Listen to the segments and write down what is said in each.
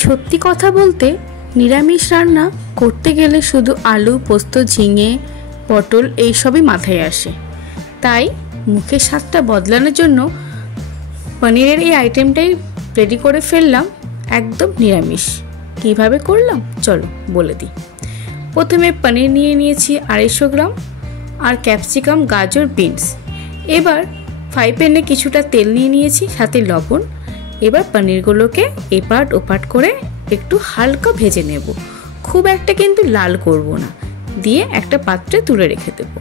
সত্যি কথা বলতে নিরামিষ রান্না করতে গেলে শুধু আলু, পোস্ত, ঝিঙে, পটল এইসবই মাথায় আসে। তাই মুখের স্বাদটা বদলানোর জন্য পনিরের এই আইটেমটাই রেডি করে ফেললাম, একদম নিরামিষ। কিভাবে করলাম চলো বলে দিই। প্রথমে পনির নিয়ে নিয়েছি 250 গ্রাম, আর ক্যাপসিকাম, গাজর, বিনস। এবার ফ্রাই প্যানে কিছুটা তেল নিয়ে নিয়েছি, সাথে লবণ। এবার পনিরগুলোকে এপাট ওপাট করে একটু হালকা ভেজে নেব, খুব একটা কিন্তু লাল করব না। দিয়ে একটা পাত্রে তুলে রেখে দেব।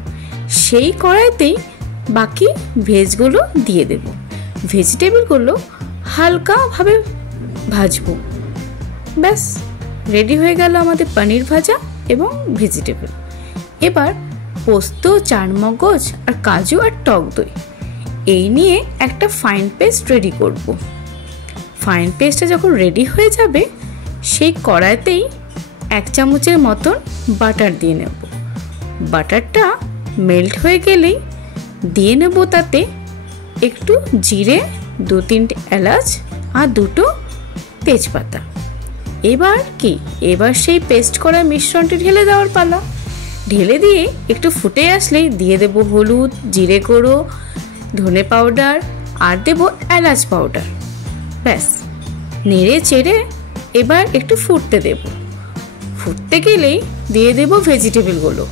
সেই কড়াইতেই বাকি ভেজগুলো দিয়ে দেব। ভেজিটেবলগুলো হালকাভাবে ভাজবো। ব্যাস রেডি হয়ে গেল আমাদের পনির ভাজা এবং ভেজিটেবল। এবার পোস্ত, চারমগজ আর কাজু আর টক দই এই নিয়ে একটা ফাইন পেস্ট রেডি করব। ফাইন পেস্টটা যখন রেডি হয়ে যাবে, সেই কড়াইতেই 1 চামচের মতন বাটার দিয়ে নেব। বাটারটা মেল্ট হয়ে গেলেই দিয়ে নেব তাতে একটু জিরে, 2-3টে এলাচ আর 2টো তেজপাতা। এবার সেই পেস্ট করা মিশ্রণটি ঢেলে দেওয়ার পালা। ঢেলে দিয়ে একটু ফুটে আসলেই দিয়ে দেব হলুদ, জিরে গুঁড়ো, ধনে পাউডার আর দেব এলাচ পাউডার। ব্যাস নেড়ে চেড়ে এবার একটু ফুটতে দেব। ফুটতে গেলেই দিয়ে দেব ভেজিটেবলগুলো,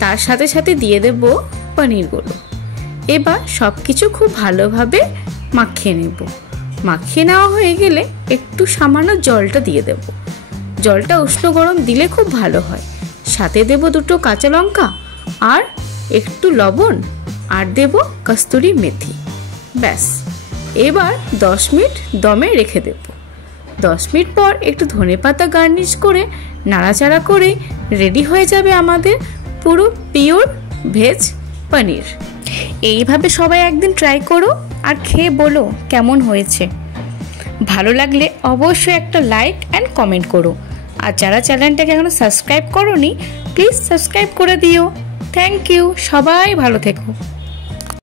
তার সাথে সাথে দিয়ে দেব পনিরগুলো। এবার সব কিছু খুব ভালোভাবে মাখিয়ে নেব। মাখিয়ে নেওয়া হয়ে গেলে একটু সামান্য জলটা দিয়ে দেব। জলটা উষ্ণ গরম দিলে খুব ভালো হয়। সাথে দেব 2টো কাঁচা লঙ্কা আর একটু লবণ আর দেব কস্তুরি মেথি। ব্যাস এবার 10 মিনিট দমে রেখে দেব। 10 মিনিট পর একটু ধনেপাতা গার্নিশ করে নাড়াচাড়া করে রেডি হয়ে যাবে আমাদের পুরো পিওর ভেজ পনির। এইভাবে সবাই একদিন ট্রাই করো আর খেয়ে বলো কেমন হয়েছে। ভালো লাগলে অবশ্যই একটা লাইক অ্যান্ড কমেন্ট করো। আর যারা চ্যানেলটাকে এখনো সাবস্ক্রাইব করোনি, প্লিজ সাবস্ক্রাইব করে দিও। থ্যাংক ইউ, সবাই ভালো থেকো।